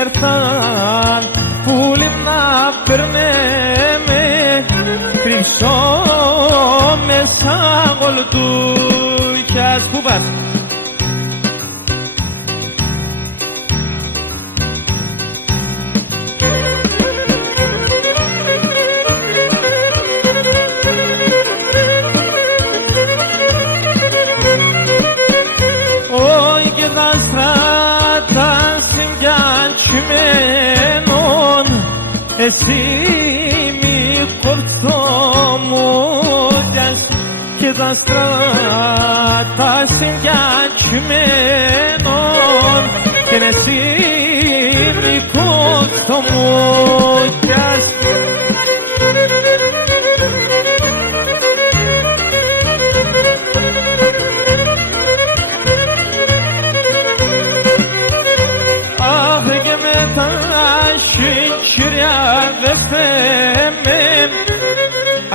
έρθαν πουλί να περνέμε κρυψώ μέσα γολτούκιας. Πού πας? Εσύ μη κορτσόμουζες και τα στράτα συγκιατσμένων και εσύ μη κορτσόμουζες. Αχ και μετά Vestemem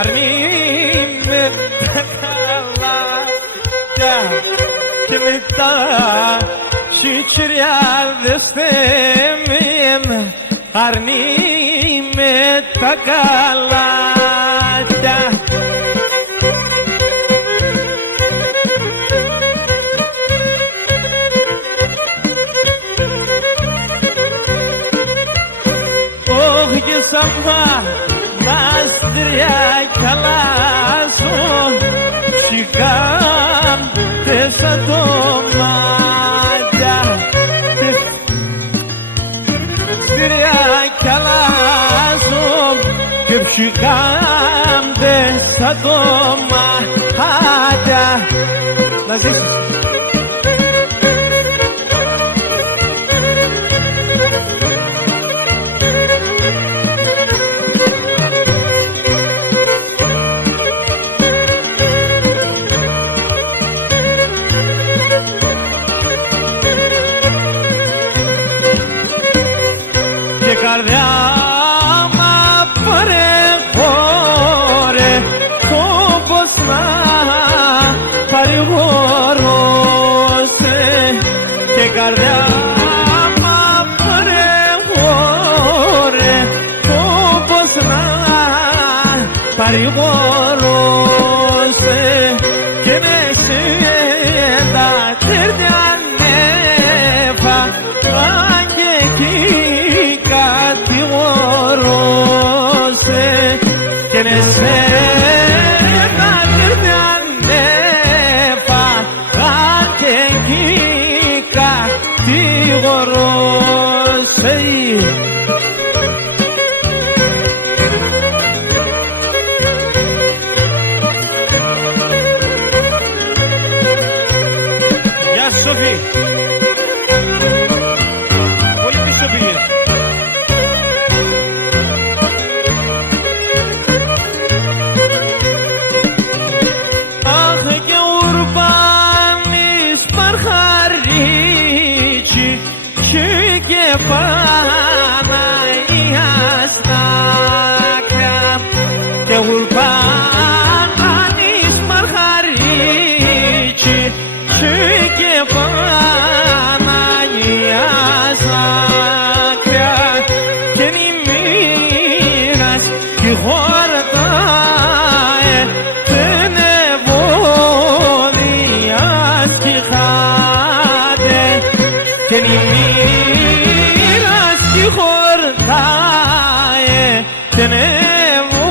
Arnime Takalaya Kimita Şiçriya Vestemem Arnime Takalaya Samba Nasriya Kalasun Şikam Tesadomaja Nasriya Kalasun Şikam Tesadomaja Nasıl? Καρδιά μα παρεχώρε όπως να παρηγορούσε και καρδιά μα παρεχώρε όπως να παρηγορούσε και με σέντα τέρδια νέφα και εκεί κατηγορούσε και με σένα τέρδια νέφα και εκεί κατηγορούσε. Γεια σου Σοφή. Πολύ πίσω πήγες. Αχ και ουρμπάνης παρχαρίτσι και Παναγίας νάκια και ουρμπάνης παρχαρίτσι και Παναγίας νάκια και νημίγας κι χορτάε δεν ευωδιάς κι χάτε και νημίγας κι χορτάε δεν ευωδιάς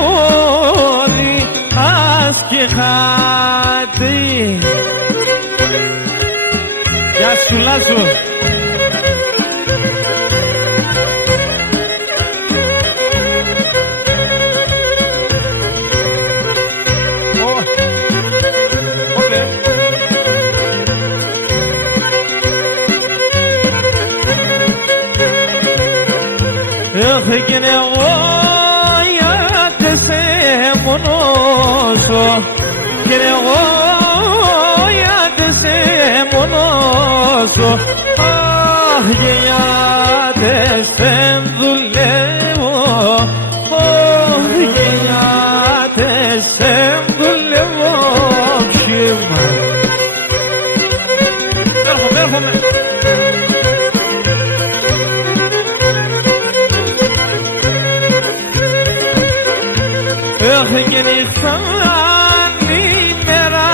κι χάτε. Γεια σου Λάζο. Έγινε εγώ γιατί σε μονόσο και εγώ γιατί σε μονόσο αχ γιατί δεν δουλεύω αχ γιατί δεν δουλεύω κύμα. Έρχομαι και νύχταν ημέρα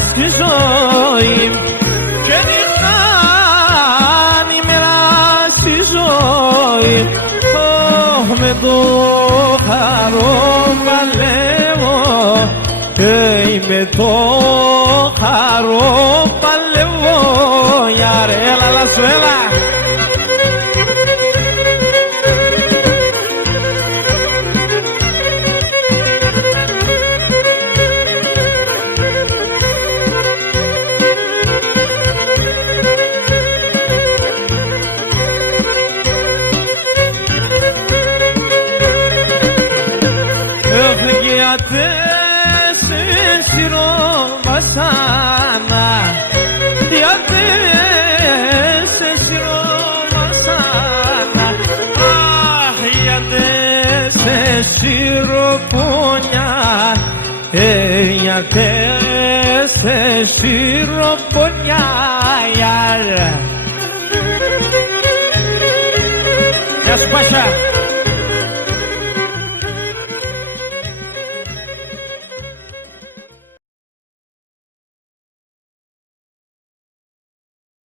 στη ζωή και νύχταν ημέρα στη ζωή με το χαρό παλεύω με το χαρό παλεύω για ρε έλα λασουέλα. Σιροπονιά,